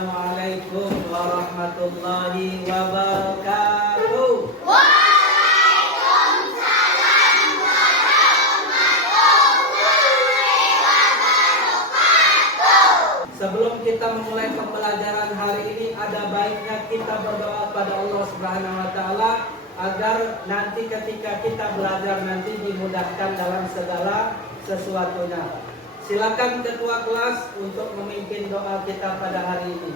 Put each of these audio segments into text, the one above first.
Assalamualaikum warahmatullahi wabarakatuh. Waalaikumsalam warahmatullahi wabarakatuh. Sebelum kita memulai pembelajaran hari ini, ada baiknya kita berdoa pada Allah Subhanahu wa taala agar nanti ketika kita belajar nanti dimudahkan dalam segala sesuatunya. Silakan ketua kelas untuk memimpin doa kita pada hari ini.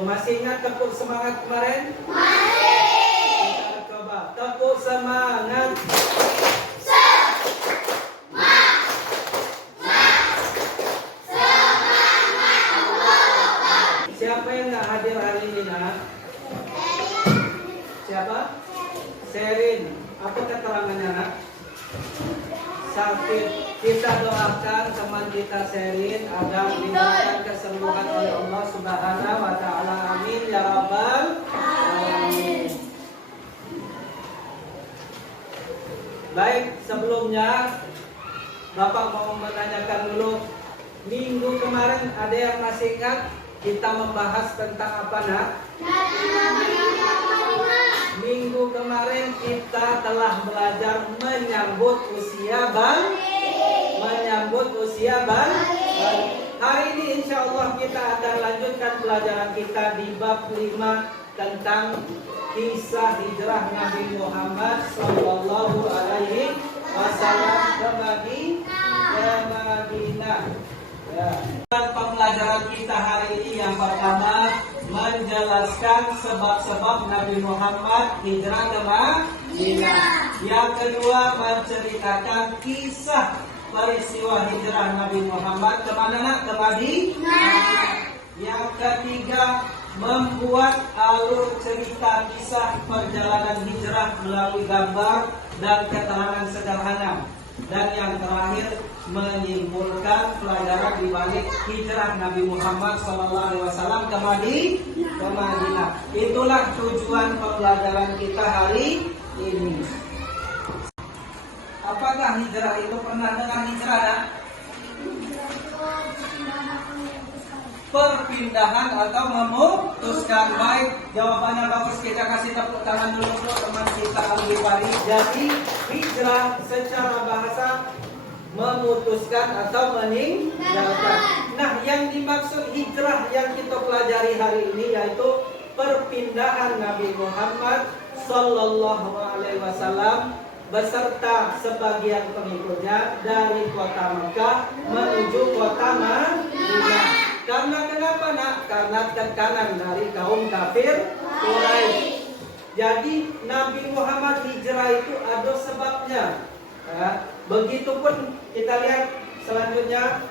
Masih ingat tepuk semangat kemarin? Masih. Kita coba tepuk semangat. Siapa yang nggak hadir hari ini, nak? Siapa? Sherin. Apa keterangannya, nak? Sakit. Kita doakan teman kita Sherin agar diberikan kesembuhan oleh Allah Subhanahu wa taala. Amin ya rabbal alamin. Baik, sebelumnya Bapak mau menanyakan dulu, minggu kemarin ada yang masih ingat kita membahas tentang apa, nak? Minggu kemarin kita telah belajar menyambut usia Hari ini insya Allah kita akan lanjutkan pelajaran kita di bab 5 tentang kisah hijrah Nabi Muhammad Sallallahu Alaihi Wasallam ke Madinah. Ya. Pembelajaran kita hari ini yang pertama menjelaskan sebab-sebab Nabi Muhammad hijrah ke Madinah. Yang kedua menceritakan kisah peristiwa hijrah Nabi Muhammad kemana, nak? Ke Madinah. Yang ketiga membuat alur cerita kisah perjalanan hijrah melalui gambar dan keterangan sederhana. Dan yang terakhir menyimpulkan pelajaran di balik hijrah Nabi Muhammad SAW ke Madinah. Itulah tujuan pembelajaran kita hari ini. Apakah hijrah itu? Pernah dengar hijrah, nak? Perpindahan atau memutuskan. Baik, jawabannya bagus. Kita kasih tepuk tangan dulu untuk teman kita Al-Ghifari. Jadi hijrah secara bahasa memutuskan atau meninggalkan. Nah, yang dimaksud hijrah yang kita pelajari hari ini yaitu perpindahan Nabi Muhammad Sallallahu Alaihi Wasallam beserta sebagian pengikutnya dari kota Mekah menuju kota Madinah. Karena kenapa, nak? Karena tekanan dari kaum kafir Quraisy. Jadi Nabi Muhammad hijrah itu ada sebabnya. Ya, begitupun kita lihat selanjutnya.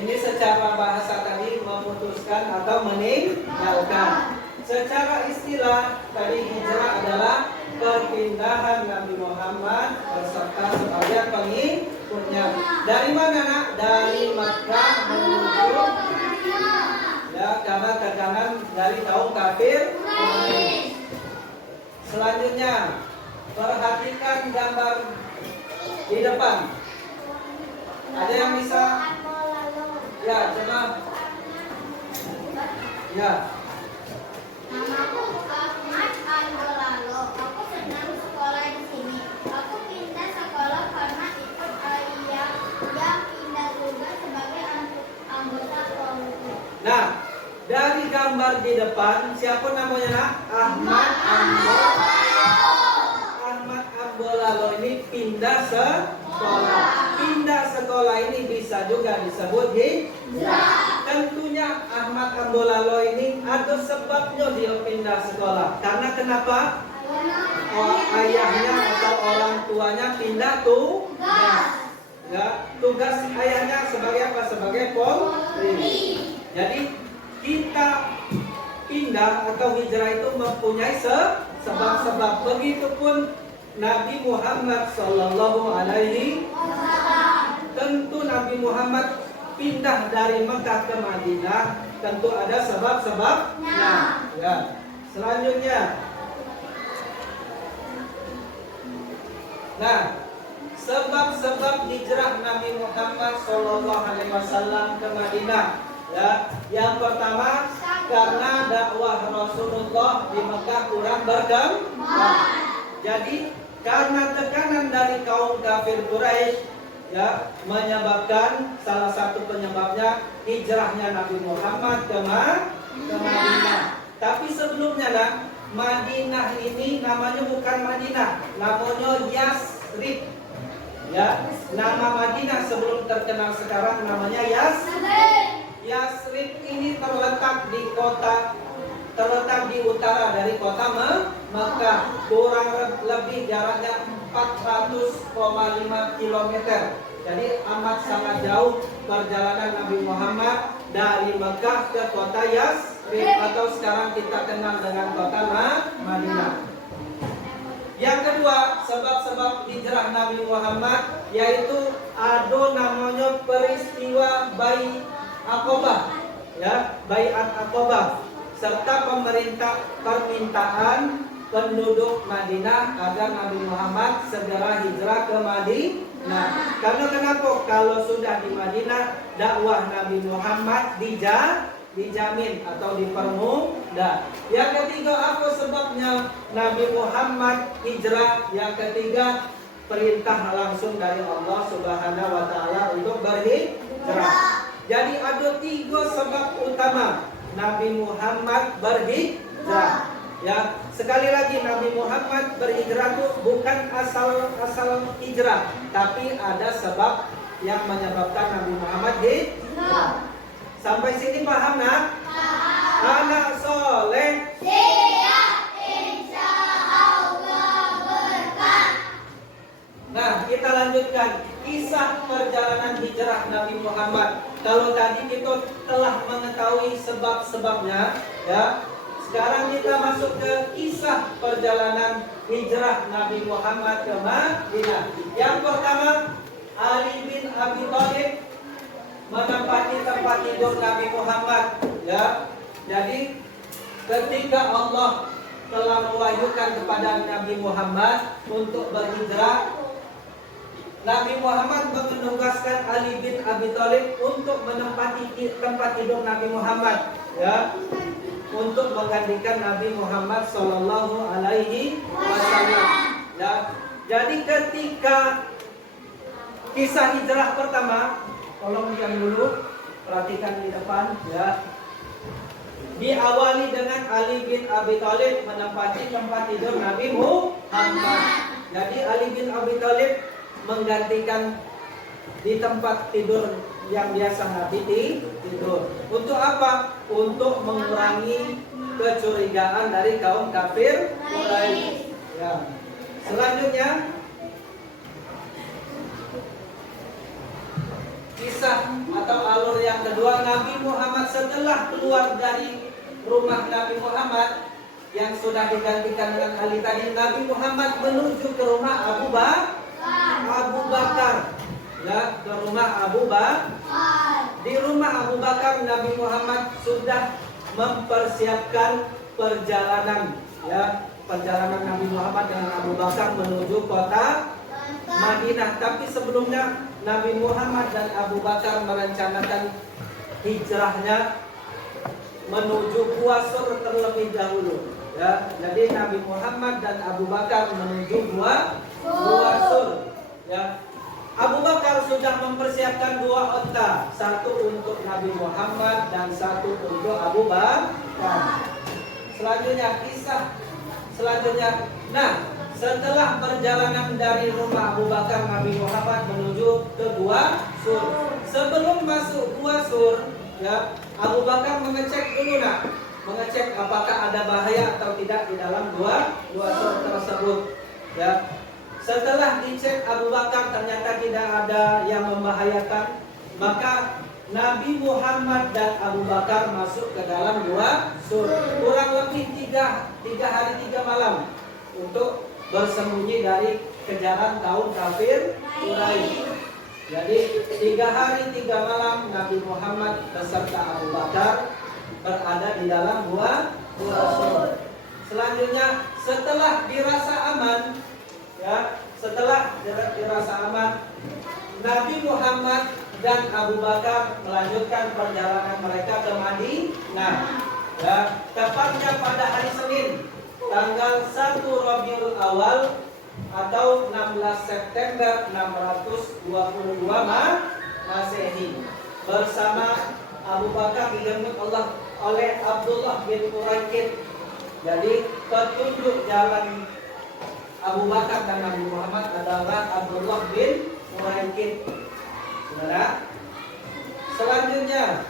Ini secara bahasa tadi memutuskan atau meninggalkan. Secara istilah tadi hijrah adalah perpindahan Nabi Muhammad beserta sebagian pengikutnya. Dari mana, nak? Dari Makkah menuju ya, karena tekanan dari kaum kafir. Selanjutnya perhatikan gambar Di depan. Ada yang bisa? Ya, coba. Ya. Namaku Ahmad Andolalo. Aku senang sekolah di sini. Aku pindah sekolah karena ikut ayah yang pindah juga sebagai anggota kelompok. Nah, dari gambar di depan, siapa namanya nak? Ahmad Ambolalo. Ahmad Ambolalo ini pindah sekolah. Pindah sekolah ini bisa juga disebut hijrah. Tentunya Ahmad Ambolalo ini ada sebabnya dia pindah sekolah. Karena kenapa? Ayahnya atau orang tuanya pindah tugas. Ya, tugas ayahnya sebagai apa? Sebagai polri. Jadi kita pindah atau hijrah itu mempunyai sebab-sebab. Begitupun Nabi Muhammad Sallallahu Alaihi Wasallam. Tentu Nabi Muhammad pindah dari Mekah ke Madinah, tentu ada sebab-sebabnya. Ya. Selanjutnya, nah, sebab-sebab hijrah Nabi Muhammad Sallallahu Alaihi Wasallam ke Madinah. Ya, yang pertama karena dakwah Rasulullah di Mekah kurang berkembang. Jadi karena tekanan dari kaum kafir Quraisy, ya, menyebabkan salah satu penyebabnya hijrahnya Nabi Muhammad ke Madinah. Tapi sebelumnya nak, Madinah ini namanya bukan Madinah, namanya Yasrib. Ya, nama Madinah sebelum terkenal sekarang namanya Yasrib ini terletak di utara dari kota Mekah, kurang lebih jaraknya 400,5 km. Jadi amat sangat jauh perjalanan Nabi Muhammad dari Mekah ke kota Yasrib atau sekarang kita kenal dengan kota Madinah. Yang kedua, sebab-sebab hijrah Nabi Muhammad yaitu ada namanya peristiwa Bai'at Aqabah, ya, Bai'at Aqabah, serta permintaan penduduk Madinah agar Nabi Muhammad segera hijrah ke Madinah. Karena kenapa? Kalau sudah di Madinah, dakwah Nabi Muhammad dijamin atau dipermudah. Yang ketiga, apa sebabnya Nabi Muhammad hijrah? Yang ketiga, perintah langsung dari Allah Subhanahu wa taala untuk berhijrah. Jadi ada 3 sebab utama Nabi Muhammad berhijrah. Ya, sekali lagi Nabi Muhammad berhijrah itu bukan asal hijrah, tapi ada sebab yang menyebabkan Nabi Muhammad hijrah. Sampai sini paham nak? Anak soleh Siap, insya Allah berkah. Nah, kita lanjutkan kisah perjalanan hijrah Nabi Muhammad. Kalau tadi kita telah mengetahui sebab-sebabnya, ya. Sekarang kita masuk ke kisah perjalanan hijrah Nabi Muhammad ke Madinah. Yang pertama, Ali bin Abi Thalib menempati tempat tidur Nabi Muhammad, ya. Jadi ketika Allah telah mewahyukan kepada Nabi Muhammad untuk berhijrah, Nabi Muhammad menugaskan Ali bin Abi Thalib untuk menempati tempat tidur Nabi Muhammad, ya, untuk menggantikan Nabi Muhammad Sallallahu Alaihi Wasallam. Ya. Jadi ketika kisah hijrah pertama, tolong diam dulu, perhatikan di depan, ya. Diawali dengan Ali bin Abi Thalib menempati tempat tidur Nabi Muhammad. Jadi Ali bin Abi Thalib menggantikan di tempat tidur yang biasa Nabi tidur. Untuk apa? Untuk mengurangi kecurigaan dari kaum kafir Quraisy. Ya. Selanjutnya, kisah atau alur yang kedua, Nabi Muhammad setelah keluar dari rumah Nabi Muhammad yang sudah digantikan dengan Ali tadi, Nabi Muhammad menuju ke rumah Abu Bakar, ya, ke rumah Abu Bakar. Di rumah Abu Bakar, Nabi Muhammad sudah mempersiapkan perjalanan, ya, perjalanan Nabi Muhammad dengan Abu Bakar menuju kota Madinah. Tapi sebelumnya Nabi Muhammad dan Abu Bakar merencanakan hijrahnya menuju Gua Sur terlebih dahulu. Ya, jadi Nabi Muhammad dan Abu Bakar menuju Gua Sur. Ya, Abu Bakar sudah mempersiapkan 2 onta, satu untuk Nabi Muhammad dan satu untuk Abu Bakar. Selanjutnya kisah selanjutnya. Nah, setelah perjalanan dari rumah Abu Bakar, Nabi Muhammad menuju ke Gua Sur. Sebelum masuk Gua Sur, ya, Abu Bakar mengecek dulu mengecek apakah ada bahaya atau tidak di dalam Gua Sur tersebut. Ya. Setelah dicek Abu Bakar ternyata tidak ada yang membahayakan, maka Nabi Muhammad dan Abu Bakar masuk ke dalam Gua Sur. Kurang lebih 3 hari 3 malam untuk bersembunyi dari kejaran kaum kafir Quraisy. Jadi 3 hari 3 malam Nabi Muhammad beserta Abu Bakar berada di dalam Gua Sur. Selanjutnya setelah dirasa aman, ya, setelah dirasa aman, Nabi Muhammad dan Abu Bakar melanjutkan perjalanan mereka ke Madinah. Ya, tepatnya pada hari Senin, tanggal 1 Rabiul Awal atau 16 September 622 Masehi. Bersama Abu Bakar dijemput oleh Abdullah bin Uraiqid. Jadi petunjuk jalan Abu Bakar dan Nabi Muhammad adalah Abdullah bin Uraiqid. Saudara, selanjutnya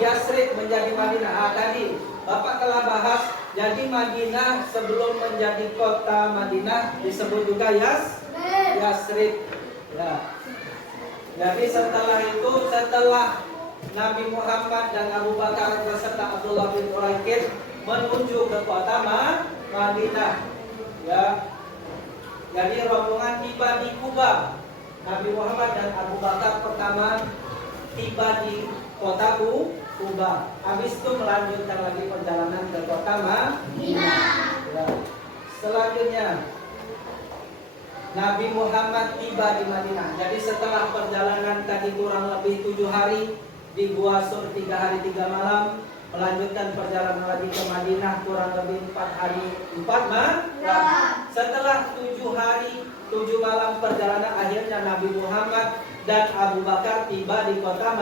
Yasrib menjadi Madinah. Tadi Bapak telah bahas, jadi Madinah sebelum menjadi kota Madinah disebut juga Yasrib. Ya. Jadi setelah itu, setelah Nabi Muhammad dan Abu Bakar beserta Abdullah bin Uraiqid menuju ke kota Madinah. Ya. Jadi rombongan tiba di Kuba. Nabi Muhammad dan Abu Bakar pertama tiba di kota Kuba. Habis itu melanjutkan lagi perjalanan ke kota Madinah. Ya. Selanjutnya Nabi Muhammad tiba di Madinah. Jadi setelah perjalanan tadi kurang lebih 7 hari di Gua Sur 3 hari 3 malam, melanjutkan perjalanan lagi ke Madinah kurang lebih 4 hari 4 malam. Setelah 7 hari 7 malam perjalanan, akhirnya Nabi Muhammad dan Abu Bakar tiba di kota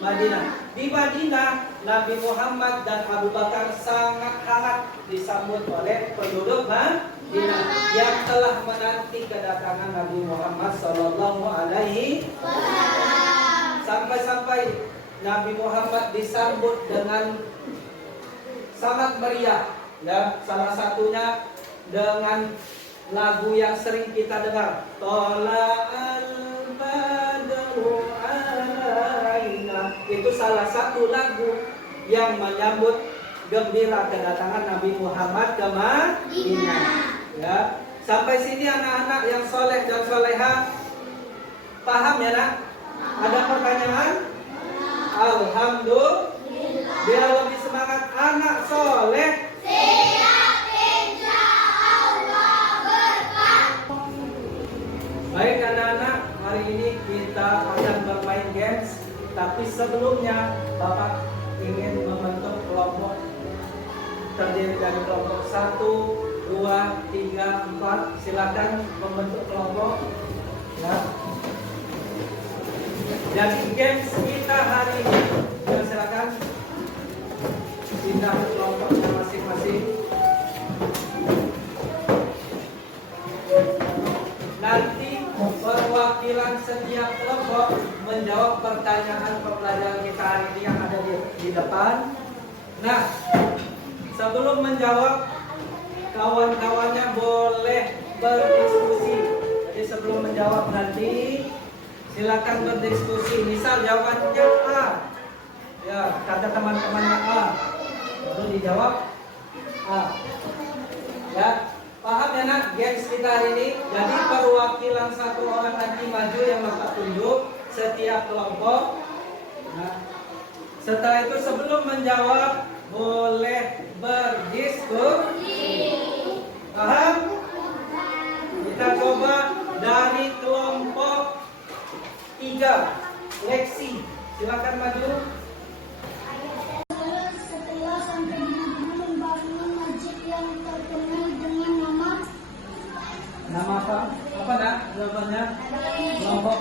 Madinah. Di Madinah, Nabi Muhammad dan Abu Bakar sangat hangat disambut oleh penduduk Madinah yang telah menanti kedatangan Nabi Muhammad Sallallahu Alaihi Wasallam. Sampai-sampai Nabi Muhammad disambut dengan sangat meriah. Ya, salah satunya dengan lagu yang sering kita dengar, Tola'al Badru Alaina. Itu salah satu lagu yang menyambut gembira kedatangan Nabi Muhammad ke Madinah. Ya, sampai sini anak-anak yang soleh dan soleha paham ya nak? Ada pertanyaan? Alhamdulillah. Biar lebih semangat anak soleh. Baik anak-anak, hari ini kita akan bermain games. Tapi sebelumnya Bapak ingin membentuk kelompok terdiri dari kelompok 1, 2, 3, 4. Silakan membentuk kelompok. Ya. Jadi games kita hari ini, ya, silakan pindah kelompoknya masing-masing. Nanti perwakilan setiap kelompok menjawab pertanyaan pembelajaran kita hari ini yang ada di depan. Nah, sebelum menjawab, kawan-kawannya boleh berdiskusi. Jadi sebelum menjawab nanti silakan berdiskusi. Misal jawabannya A, ya kata teman-temannya A, lalu dijawab A. Ya. Paham ya nak, games kita hari ini. Jadi perwakilan satu orang nanti maju yang Bapak tunjuk setiap kelompok. Nah, setelah itu sebelum menjawab boleh berdiskusi. Paham? Kita coba dari kelompok 3. Lexi, silakan maju. Setelah sampai di negeri membangun masjid yang terkenal dengan nama Nama apa? Apa nak jawabannya? Kelompok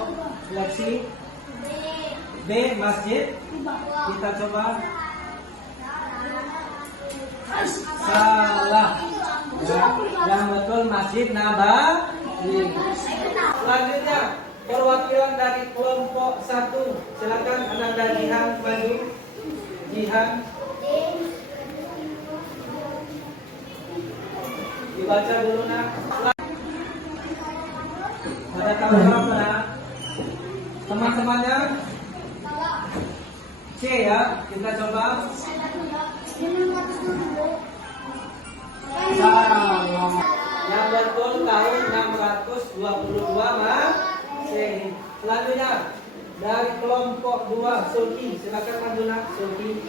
Lexi. B. Masjid. Kita coba. Salah. Yang betul Masjid Nabawi. Selanjutnya perwakilan dari kelompok 1. Silakan Ananda Jihan maju. Jihan. Dibaca dulu nak. Ada tahu berapa nak? Teman-temannya C ya. Kita coba. Salah. Yang betul tahun 622 Masehi. Selanjutnya dari kelompok 2 Sulki, silakan maju nak Sulki.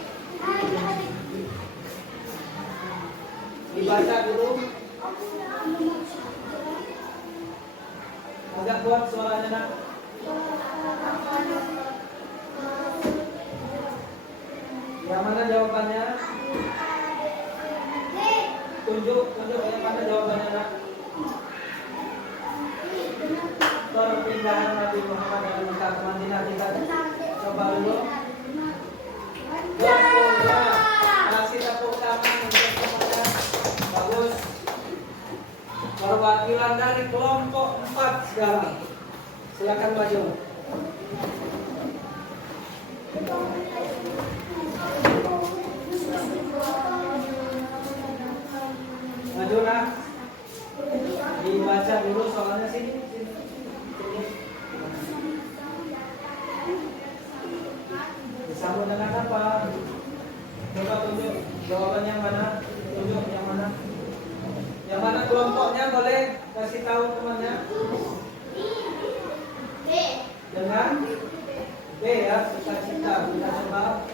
Dibaca dulu. Agak kuat suaranya nak. Yang mana jawabannya? Tunjuk yang mana jawabannya nak. Perpindahan Nabi Muhammad dari Mekah ke Madinah, kita coba dulu. Betul ya. Kasih tepuk tangan untuk semuanya. Bagus. Perwakilan dari kelompok 4 sekarang. Silakan maju. Maju nak. Dibaca dulu soalnya sini. Disambung dengan apa? Coba tunjuk jawabannya yang mana? Tunjuk yang mana? Yang mana kelompoknya boleh kasih tahu temannya? Dengan B ya, cita-cita. Kita coba.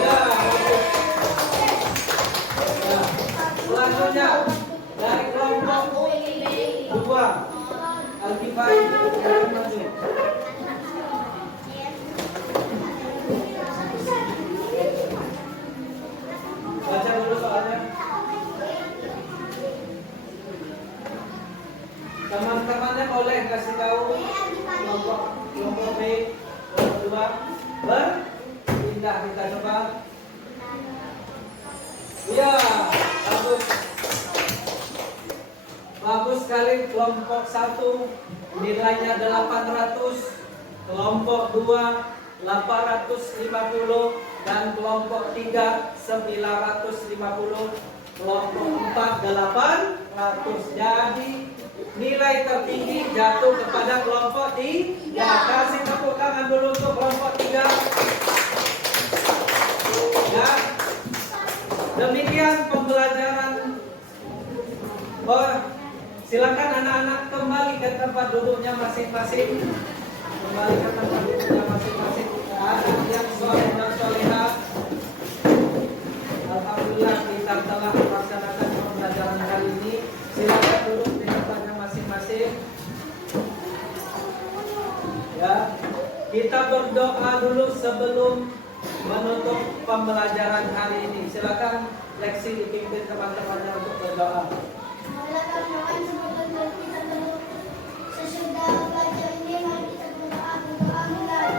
Ya, bagus. Ya. Selanjutnya dari kelompok 2 Al-Kifai, silakan maju. Baca dulu soalnya. Teman-temannya boleh kasih tahu kelompok B, kelompok 2 berpindah. Kita coba. Ya, bagus. Bagus sekali. Kelompok 1 nilainya 800, kelompok 2 850, dan kelompok 3 950, kelompok 4 800. Jadi nilai tertinggi jatuh kepada kelompok 3. Kasih tepuk tangan dulu untuk kelompok 3. Ya. Demikian pembelajaran. Silakan anak-anak kembali ke tempat duduknya masing-masing. Kembali ke tempat duduknya masing-masing. Anak yang soleh dan soleha. Alhamdulillah kita telah melaksanakan pembelajaran kali ini. Silakan duduk di tempatnya masing-masing. Ya, kita berdoa dulu sebelum menutup pembelajaran hari ini. Silakan Lexi dipimpin teman-temannya untuk berdoa. Sesudah baca ini mari kita berdoa mulai.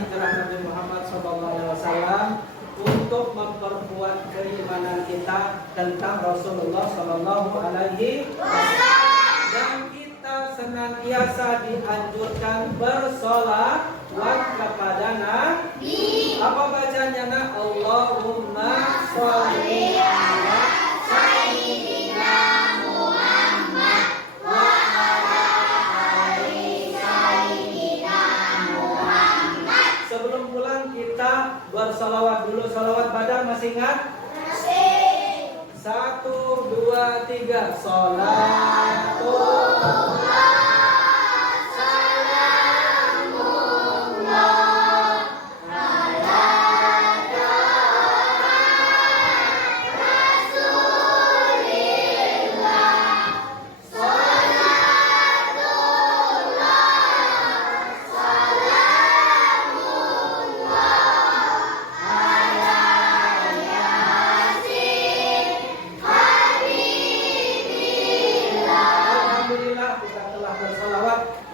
hijrah Nabi Muhammad SAW untuk memperkuat keimanan kita tentang Rasulullah SAW. Dan kita senantiasa dianjurkan bersolawat kepada Nabi. Apa bacanya nak? Allahumma sholli ala sayyidina Muhammad wa ala ali sayyidina Muhammad. Sebelum pulang kita bersolawat dulu. Solawat badan masih ingat? Masih. 1, 2, 3. Salatullah.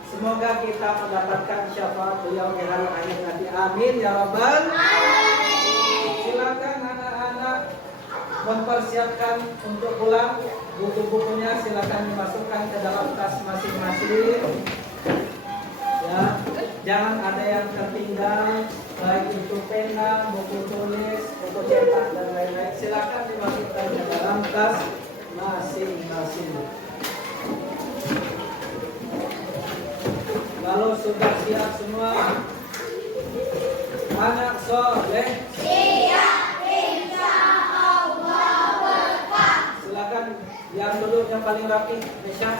Semoga kita mendapatkan syafaat beliau di hari akhir nanti. Amin ya rabbal alamin. Silakan anak-anak mempersiapkan untuk pulang. Buku-bukunya silakan dimasukkan ke dalam tas masing-masing. Ya, jangan ada yang tertinggal, baik itu pena, buku tulis, buku cetak dan lain-lain. Silakan dimasukkan ke dalam tas masing-masing. Kalau sudah siap semua, anak soleh siap, insya Allah berkah. Silakan yang duduk yang paling rapi, Nesha.